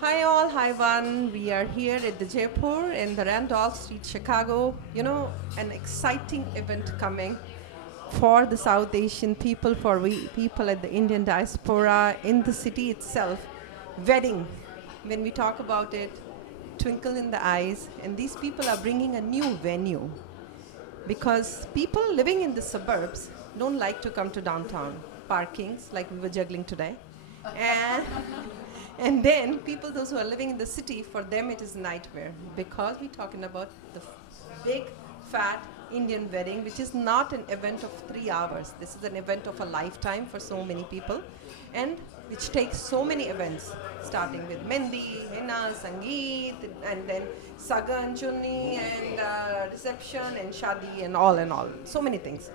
Hi all, hi one. We are here at the Jaipur in the Randolph Street, Chicago. An exciting event coming for the South Asian people, for we people at the Indian diaspora in the city itself. Wedding. When we talk about it, twinkle in the eyes, and these people are bringing a new venue because people living in the suburbs don't like to come to downtown parkings like we were juggling today, and and then people those who are living in the city, for them it is nightmare because we're talking about the big fat Indian wedding, which is not an event of 3 hours. This is an event of a lifetime for so many people, and which takes so many events, starting with Mendi, Henna, Sangeet, and then Sagan, Chunni, and reception, and Shadi, and all. So many things.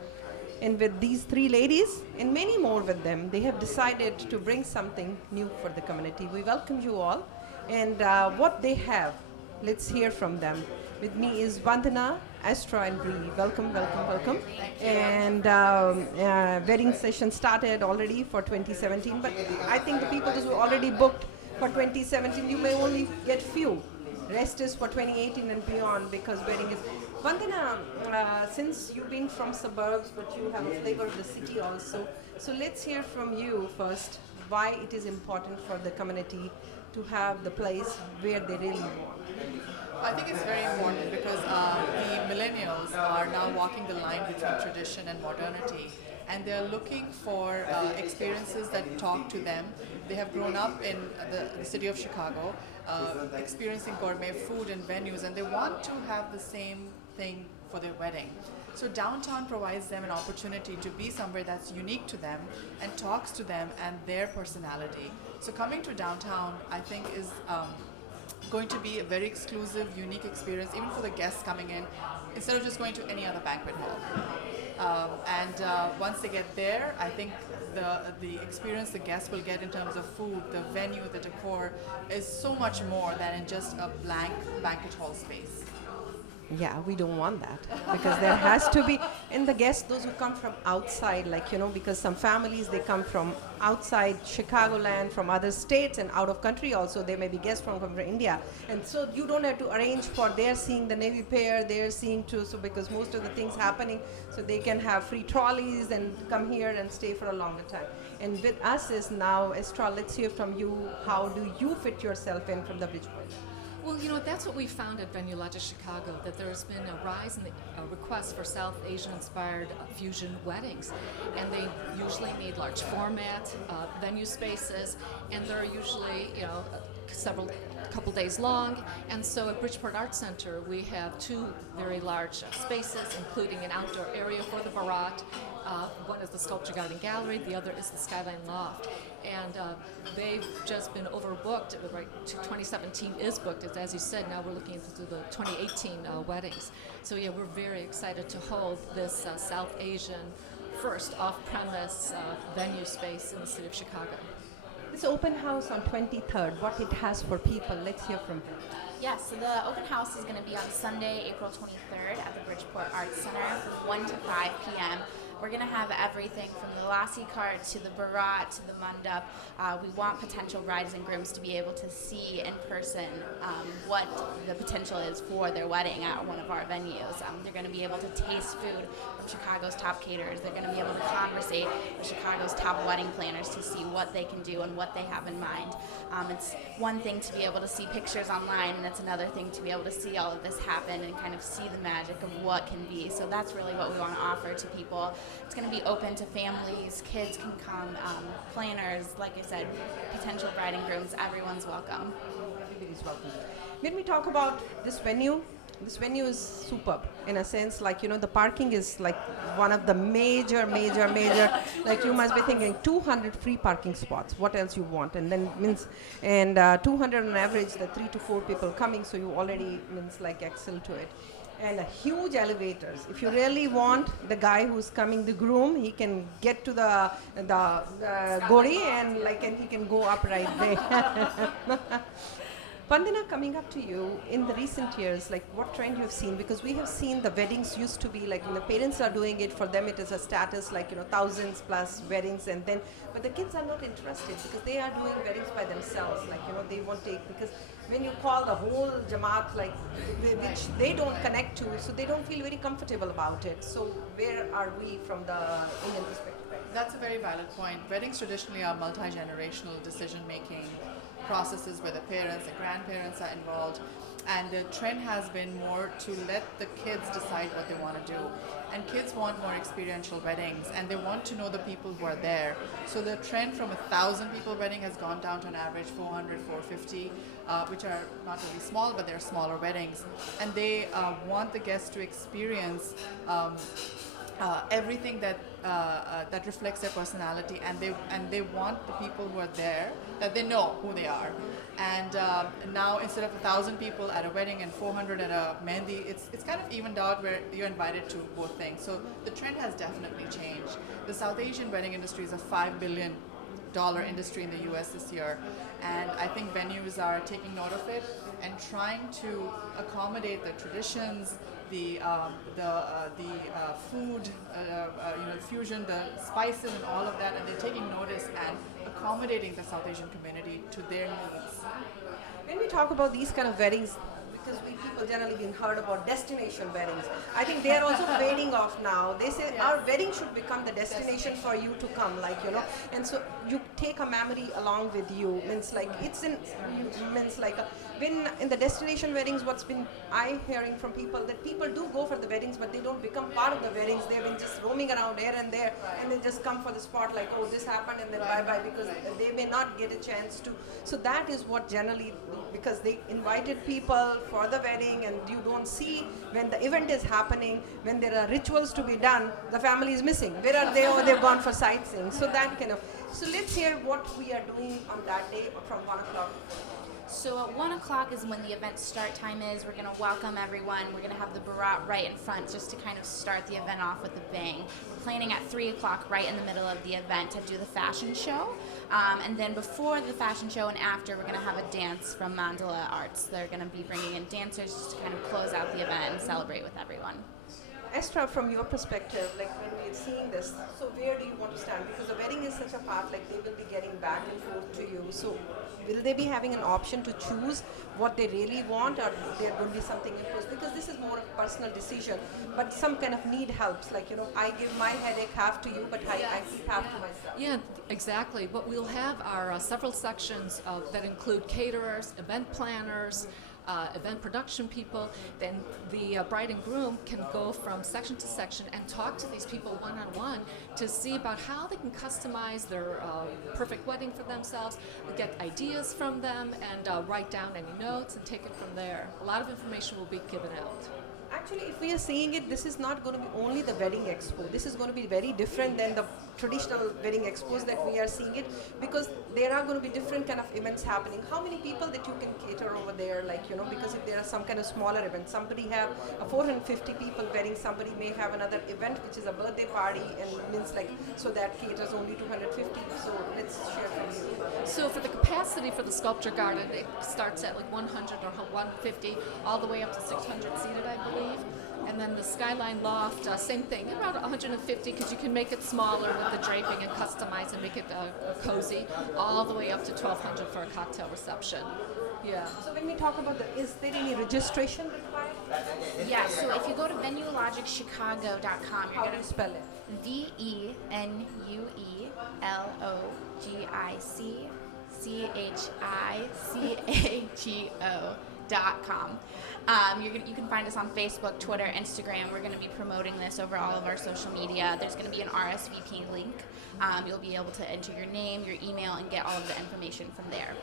And with these three ladies, and many more with them, they have decided to bring something new for the community. We welcome you all. And what they have, let's hear from them. With me is Vandana, Astra, and Bree. Welcome, welcome, welcome. And wedding session started already for 2017, but I think the people who already booked for 2017, you may only get few. Rest is for 2018 and beyond because wedding is. Vandana, since you've been from suburbs, but you have a flavor of the city also, so let's hear from you first why it is important for the community to have the place where they really want. I think it's very important because the millennials are now walking the line between tradition and modernity, and they're looking for experiences that talk to them. They have grown up in the city of Chicago, experiencing gourmet food and venues, and they want to have the same thing for their wedding. So downtown provides them an opportunity to be somewhere that's unique to them and talks to them and their personality. So coming to downtown, I think, is going to be a very exclusive, unique experience, even for the guests coming in, instead of just going to any other banquet hall. And once they get there, I think the experience the guests will get in terms of food, the venue, the decor, is so much more than in just a blank banquet hall space. Yeah, we don't want that because there has to be, and the guests, those who come from outside, because some families they come from outside Chicagoland, from other states and out of country also. There may be guests from India, and so you don't have to arrange for their seeing the Navy Pier, they're seeing too. So because most of the things happening, so they can have free trolleys and come here and stay for a longer time. And with us is now Estra. Let's hear from you. How do you fit yourself in from the Bridgeport? Well, that's what we found at Venue Lodge Chicago, that there's been a rise in the request for South Asian-inspired fusion weddings. And they usually need large format venue spaces, and they're usually, couple days long. And so at Bridgeport Arts Center, we have two very large spaces, including an outdoor area for the Barat. One is the Sculpture Garden Gallery, the other is the Skyline Loft. And they've just been overbooked. Right, 2017 is booked, as you said. Now we're looking into the 2018 weddings. So yeah, we're very excited to hold this South Asian first off-premise venue space in the city of Chicago. This open house on 23rd, what it has for people, let's hear from her. Yes, so the open house is going to be on Sunday, April 23rd at the Bridgeport Arts Center from 1 to 5 p.m. We're going to have everything from the lassi cart to the barat to the mandap. We want potential brides and grooms to be able to see in person what the potential is for their wedding at one of our venues. They're going to be able to taste food from Chicago's top caterers. They're going to be able to conversate with Chicago's top wedding planners to see what they can do and what they have in mind. It's one thing to be able to see pictures online, and it's another thing to be able to see all of this happen and kind of see the magic of what can be. So that's really what we want to offer to people. It's going to be open to families, kids can come, planners, like I said, potential bride and grooms, everyone's welcome. Everybody's welcome. When we talk about this venue is superb in a sense. The parking is like one of the major, like you must be thinking 200 free parking spots. What else you want? And then means, and 200 on average, the 3 to 4 people coming, so you already means like excel to it. And a huge elevators. If you really want the guy who's coming, the groom, he can get to the gori and he can go up right there. Vandana, coming up to you, in the recent years, like what trend you have seen? Because we have seen the weddings used to be like when the parents are doing it, for them it is a status, like, thousands plus weddings, and then, but the kids are not interested because they are doing weddings by themselves, like, they won't take, because when you call the whole jamaat, like, which they don't connect to, so they don't feel very comfortable about it. So where are we from the Indian perspective? That's a very valid point. Weddings traditionally are multi-generational decision-making processes where the parents, the grandparents are involved, and the trend has been more to let the kids decide what they want to do. And kids want more experiential weddings, and they want to know the people who are there. So the trend from 1,000 people wedding has gone down to an average 400, 450, which are not really small, but they're smaller weddings. And they want the guests to experience everything that reflects their personality, and they want the people who are there that they know who they are. And now instead of 1,000 people at a wedding and 400 at a mehndi, it's kind of evened out where you're invited to both things. So the trend has definitely changed. The South Asian wedding industry is a $5 billion industry in the US this year, and I think venues are taking note of it and trying to accommodate the traditions, the food, fusion, the spices, and all of that, and they're taking notice and accommodating the South Asian community to their needs. When we talk about these kind of weddings, because we people generally been heard about destination weddings, I think they are also fading off now. They say our wedding should become the destination for you to come, like, and so you take a memory along with you. Means like it's in means like when in the destination weddings, what's been I hearing from people that people do go for the weddings, but they don't become part of the weddings. They've been just roaming around here and there, and they just come for the spot, like, oh, this happened, and then bye bye, because they may not get a chance to. So that is what generally, because they invited people for the wedding, and you don't see when the event is happening, when there are rituals to be done, the family is missing. Where are they? Or they've gone for sightseeing. So that kind of. So let's hear what we are doing on that day from 1 o'clock. So at 1 o'clock is when the event start time is. We're going to welcome everyone. We're going to have the barat right in front just to kind of start the event off with a bang. We're planning at 3 o'clock right in the middle of the event to do the fashion show. And then before the fashion show and after, we're going to have a dance from Mandala Arts. They're going to be bringing in dancers just to kind of close out the event and celebrate with everyone. Astra, from your perspective, like when we're seeing this, so where do you want to stand? Because the wedding is such a part, like they will be getting back and forth to you. So will they be having an option to choose what they really want, or there will be something imposed? Because this is more of a personal decision, but some kind of need helps. Like, I give my headache half to you, but I keep half to myself. Yeah, exactly. What we'll have are several sections that include caterers, event planners, event production people. Then the bride and groom can go from section to section and talk to these people one-on-one to see about how they can customize their perfect wedding for themselves, get ideas from them, and write down any notes and take it from there. A lot of information will be given out. Actually, if we are seeing it, this is not going to be only the wedding expo. This is going to be very different than the traditional wedding expos that we are seeing it, because there are going to be different kind of events happening. How many people that you can cater over there, like, because if there are some kind of smaller event, somebody have a 450 people wedding, somebody may have another event which is a birthday party, and means like, so that caters only 250. So let's share from you. So for the capacity for the sculpture garden, it starts at like 100 or 150, all the way up to 600 seated, I believe. And then the Skyline Loft, same thing, around 150, because you can make it smaller with the draping and customize and make it cozy, all the way up to 1,200 for a cocktail reception. Yeah. So when we talk about is there any registration required? Yeah, so if you go to VenueLogicChicago.com, you're going to spell it? VenueLogicChicago.com. You can find us on Facebook, Twitter, Instagram. We're going to be promoting this over all of our social media. There's going to be an RSVP link. You'll be able to enter your name, your email, and get all of the information from there.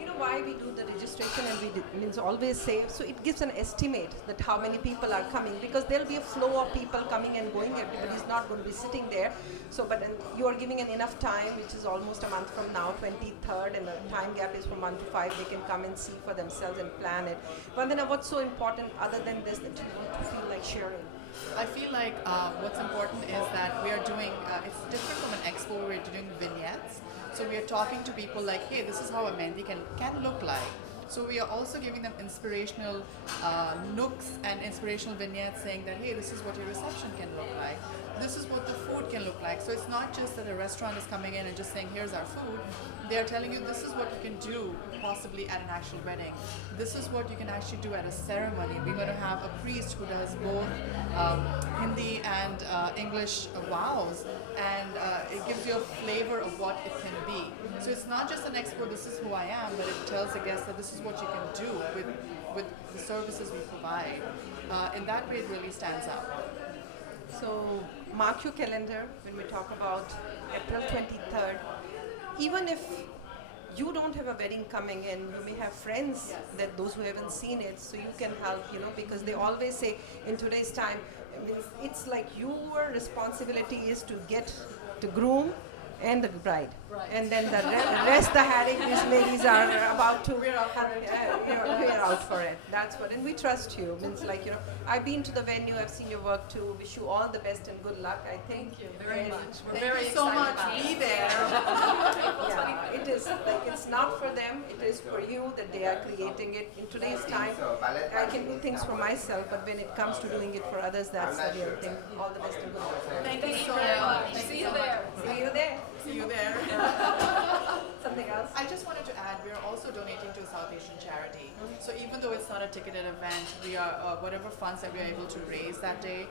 You know why we do the registration, and we means always say, so it gives an estimate that how many people are coming, because there'll be a flow of people coming and going. Everybody's not going to be sitting there. So, but you are giving an enough time, which is almost a month from now, 23rd, and the time gap is from 1 to 5. They can come and see for themselves and plan it. Vandana, what's so important other than this that you need to feel like sharing? I feel like what's important is that we are doing, it's different from an expo where we're doing vignettes. So we are talking to people like, hey, this is how a mehndi can look like. So we are also giving them inspirational nooks and inspirational vignettes saying that, hey, this is what your reception can look like. This is what the food can look like. So it's not just that a restaurant is coming in and just saying, here's our food. They're telling you this is what you can do possibly at an actual wedding. This is what you can actually do at a ceremony. We're going to have a priest who does both Hindi and English vows, and it gives you a flavor of what it can be. So it's not just an expo, this is who I am, but it tells the guests that this is what you can do with the services we provide. In that way, it really stands out. So mark your calendar when we talk about April 23rd. Even if you don't have a wedding coming in, you may have friends that those who haven't seen it, so you can help, because they always say in today's time, I mean, it's like your responsibility is to get the groom and the bride. Right. And then the rest, the headache, these ladies are about to, We're out for it. we're out for it. That's what, and we trust you. Means like, I've been to the venue, I've seen your work too. Wish you all the best and good luck, I think. Thank you very much. We're Thank very you so excited much. about it. Be there. Yeah, it is like it's not for them, it is for you that they are creating it. In today's time, I can do things for myself, but when it comes to doing it for others, that's the real thing. All the best and good luck. Thank you so very much. much. See you there. See you there. See you there. Something else? I just wanted to add, we are also donating to a South Asian charity. So even though it's not a ticketed event, we are whatever funds that we are able to raise that day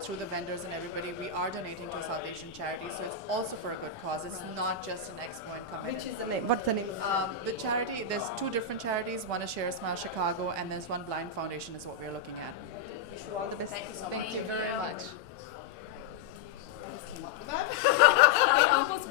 through the vendors and everybody, we are donating to a South Asian charity. So it's also for a good cause. It's not just an expo and come in. Which is the name? What's the name of it? The charity, there's two different charities. One is Share a Smile Chicago, and there's one Blind Foundation is what we're looking at. Wish you all the best. Thank you so much. Thank you very much. Came up with that. I almost